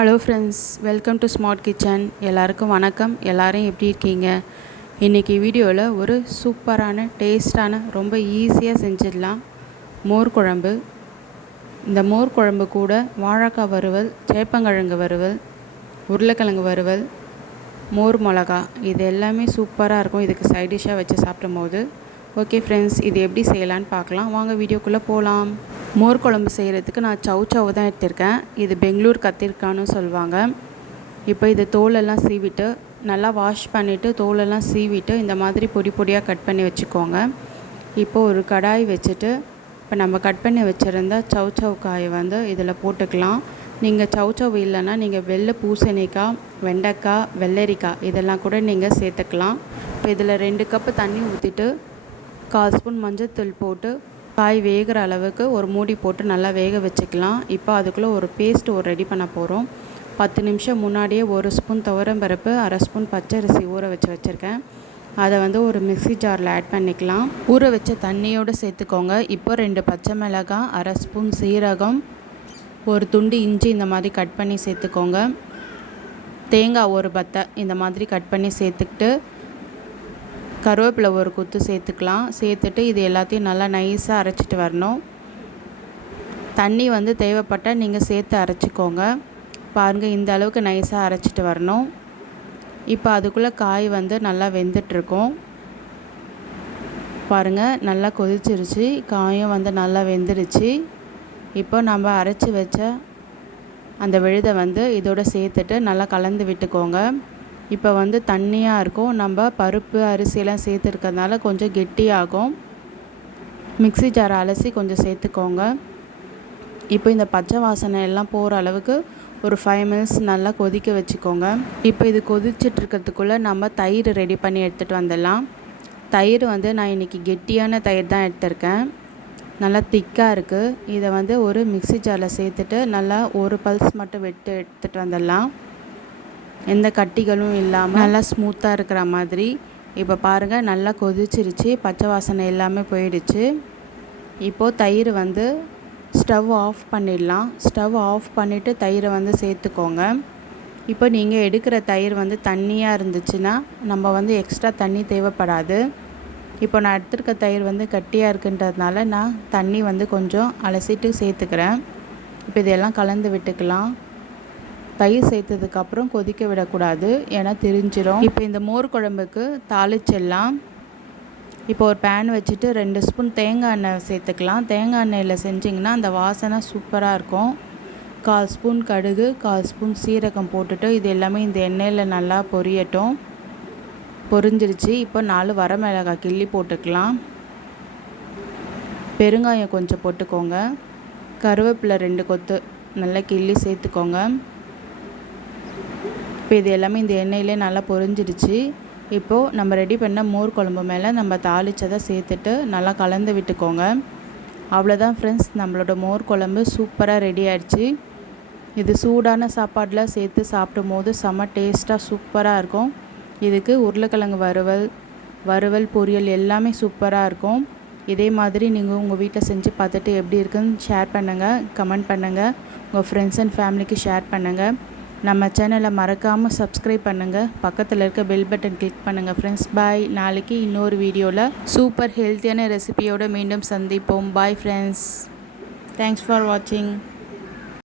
Hello friends welcome to smart kitchen எல்லாருக்கும் வணக்கம். எல்லோரும் எப்படி இருக்கீங்க? இன்றைக்கி வீடியோவில் ஒரு சூப்பரான டேஸ்டான ரொம்ப ஈஸியாக செஞ்சிடலாம். மோர் குழம்பு. இந்த மோர் குழம்பு கூட வாழைக்காய் வறுவல் சேப்பங்கிழங்கு வறுவல் உருளைக்கிழங்கு வறுவல் மோர் மிளகா இது எல்லாமே சூப்பராக இருக்கும். இதுக்கு சைடிஷ்ஷாக வச்சு சாப்பிடும் போது ஓகே ஃப்ரெண்ட்ஸ் இது எப்படி செய்யலான்னு பார்க்கலாம். வாங்க வீடியோக்குள்ளே போகலாம் மோர் குழம்பு செய்கிறதுக்கு நான் சவு சவு தான் எடுத்திருக்கேன். இது பெங்களூர் கத்திரிக்கான்னு சொல்லுவாங்க. இப்போ இது தோலெல்லாம் சீவிட்டு நல்லா வாஷ் பண்ணிவிட்டு தோலெல்லாம் சீவிட்டு இந்த மாதிரி பொடி பொடியாக கட் பண்ணி வச்சுக்கோங்க. இப்போ ஒரு கடாய் வச்சுட்டு இப்போ நம்ம கட் பண்ணி வச்சுருந்த சவு சவு காயை வந்து இதில் போட்டுக்கலாம். நீங்கள் சவு சவு இல்லைன்னா நீங்கள் வெள்ளை பூசணிக்காய் வெண்டைக்காய் வெள்ளரிக்காய் இதெல்லாம் கூட நீங்கள் சேர்த்துக்கலாம். இப்போ இதில் ரெண்டு கப்பு தண்ணி ஊற்றிட்டு கால் ஸ்பூன் மஞ்சள்தூள் போட்டு காய் வேகிற அளவுக்கு ஒரு மூடி போட்டு நல்லா வேக வச்சுக்கலாம். இப்போ அதுக்குள்ளே ஒரு பேஸ்ட் ஒரு ரெடி பண்ண போகிறோம் பத்து நிமிஷம் முன்னாடியே ஒரு ஸ்பூன் துவரம்பருப்பு அரை ஸ்பூன் பச்சரிசி ஊற வச்சு வச்சுருக்கேன். அதை வந்து ஒரு மிக்சி ஜாரில் ஆட் பண்ணிக்கலாம். ஊற வச்ச தண்ணியோடு சேர்த்துக்கோங்க. இப்போ ரெண்டு பச்சை மிளகாய் அரை ஸ்பூன் சீரகம் ஒரு துண்டு இஞ்சி இந்த மாதிரி கட் பண்ணி சேர்த்துக்கோங்க. தேங்காய் ஒரு பத்தை இந்த மாதிரி கட் பண்ணி சேர்த்துக்கிட்டு கருவேப்பிலை ஒரு குத்து சேர்த்துக்கலாம். சேர்த்துட்டு இது எல்லாத்தையும் நல்லா நைஸாக அரைச்சிட்டு வரணும். தண்ணி வந்து தேவைப்பட்டால் நீங்கள் சேர்த்து அரைச்சிக்கோங்க. பாருங்கள் இந்த அளவுக்கு நைஸாக அரைச்சிட்டு வரணும். இப்போ அதுக்குள்ளே காய் வந்து நல்லா வெந்துட்டுருக்கும். பாருங்கள் நல்லா கொதிச்சிருச்சு. காயும் வந்து நல்லா வெந்துருச்சு. இப்போ நம்ம அரைச்சி வச்ச அந்த விழுதை வந்து இதோட சேர்த்துட்டு நல்லா கலந்து விட்டுக்கோங்க. இப்போ வந்து தண்ணியாக இருக்கும். நம்ம பருப்பு அரிசியெல்லாம் சேர்த்துருக்கறதுனால கொஞ்சம் கெட்டியாகும். மிக்சி ஜாரை அலசி கொஞ்சம் சேர்த்துக்கோங்க. இப்போ இந்த பச்சை வாசனை எல்லாம் போகிற அளவுக்கு ஒரு ஃபைவ் மினிட்ஸ் நல்லா கொதிக்க வச்சுக்கோங்க. இப்போ இது கொதிச்சிட்ருக்கிறதுக்குள்ளே நம்ம தயிர் ரெடி பண்ணி எடுத்துகிட்டு வந்துடலாம். தயிர் வந்து நான் இன்றைக்கி கெட்டியான தயிர் தான் எடுத்திருக்கேன். நல்லா திக்காக இருக்குது இதை வந்து ஒரு மிக்சி ஜாரில் சேர்த்துட்டு நல்லா ஒரு பல்ஸ் மட்டும் விட்டு எடுத்துகிட்டு வந்துடலாம். எந்த கட்டிகளும் இல்லாமல் நல்லா ஸ்மூத்தாக இருக்கிற மாதிரி. இப்போ பாருங்கள் நல்லா கொதிச்சிருச்சு. பச்சை வாசனை எல்லாமே போயிடுச்சு. இப்போது தயிர் வந்து ஸ்டவ் ஆஃப் பண்ணிடலாம். ஸ்டவ் ஆஃப் பண்ணிவிட்டு தயிரை வந்து சேர்த்துக்கோங்க. இப்போ நீங்கள் எடுக்கிற தயிர் வந்து தண்ணியாக இருந்துச்சுன்னா நம்ம வந்து எக்ஸ்ட்ரா தண்ணி தேவைப்படாது. இப்போ நான் எடுத்துருக்க தயிர் வந்து கட்டியாக இருக்குன்றதுனால நான் தண்ணி வந்து கொஞ்சம் அலசிட்டு சேர்த்துக்கிறேன். இப்போ இதெல்லாம் கலந்து விட்டுக்கலாம். தயிர் சேர்த்ததுக்கப்புறம் கொதிக்க விடக்கூடாது ஏன்னா தெரிஞ்சிடும் இப்போ இந்த மோர் குழம்புக்கு தாளிச்சிடலாம். இப்போ ஒரு பேன் வச்சுட்டு ரெண்டு ஸ்பூன் தேங்காய் எண்ணெய் சேர்த்துக்கலாம். தேங்காய் எண்ணெயில் செஞ்சிங்கன்னா அந்த வாசனை சூப்பராக இருக்கும். கால் ஸ்பூன் கடுகு கால் ஸ்பூன் சீரகம் போட்டுட்டு இது எல்லாமே இந்த எண்ணெயில் நல்லா பொரியட்டும். பொரிஞ்சிருச்சு. இப்போ நாலு வரமிளகாய் கிள்ளி போட்டுக்கலாம். பெருங்காயம் கொஞ்சம் போட்டுக்கோங்க. கருவேப்பிலை ரெண்டு கொத்து நல்லா கிள்ளி சேர்த்துக்கோங்க. இப்போ இது எல்லாமே இந்த எண்ணெயிலே நல்லா பொரிஞ்சிடுச்சு. இப்போது நம்ம ரெடி பண்ண மோர் குழம்பு மேலே நம்ம தாளித்ததை சேர்த்துட்டு நல்லா கலந்து விட்டுக்கோங்க. அவ்வளோதான் ஃப்ரெண்ட்ஸ் நம்மளோட மோர் குழம்பு சூப்பராக ரெடி ஆயிடுச்சு. இது சூடான சாப்பாடெலாம் சேர்த்து சாப்பிடும் போது செம்ம டேஸ்ட்டாக சூப்பராக இருக்கும். இதுக்கு உருளைக்கிழங்கு வறுவல் வறுவல் பொரியல் எல்லாமே சூப்பராக இருக்கும். இதே மாதிரி நீங்கள் உங்கள் வீட்டில் செஞ்சு பார்த்துட்டு எப்படி இருக்குன்னு ஷேர் பண்ணுங்கள் கமெண்ட் பண்ணுங்கள் உங்கள் ஃப்ரெண்ட்ஸ் அண்ட் ஃபேமிலிக்கு ஷேர் பண்ணுங்கள் நம்ம சேனலை மறக்காமல் சப்ஸ்கிரைப் பண்ணுங்கள் பக்கத்தில் இருக்க பெல் பட்டன் கிளிக் பண்ணுங்கள் ஃப்ரெண்ட்ஸ் பாய் நாளைக்கு இன்னொரு வீடியோவில் சூப்பர் ஹெல்த்தியான ரெசிபியோடு மீண்டும் சந்திப்போம். பாய் ஃப்ரெண்ட்ஸ் தேங்க்ஸ் ஃபார் வாட்சிங்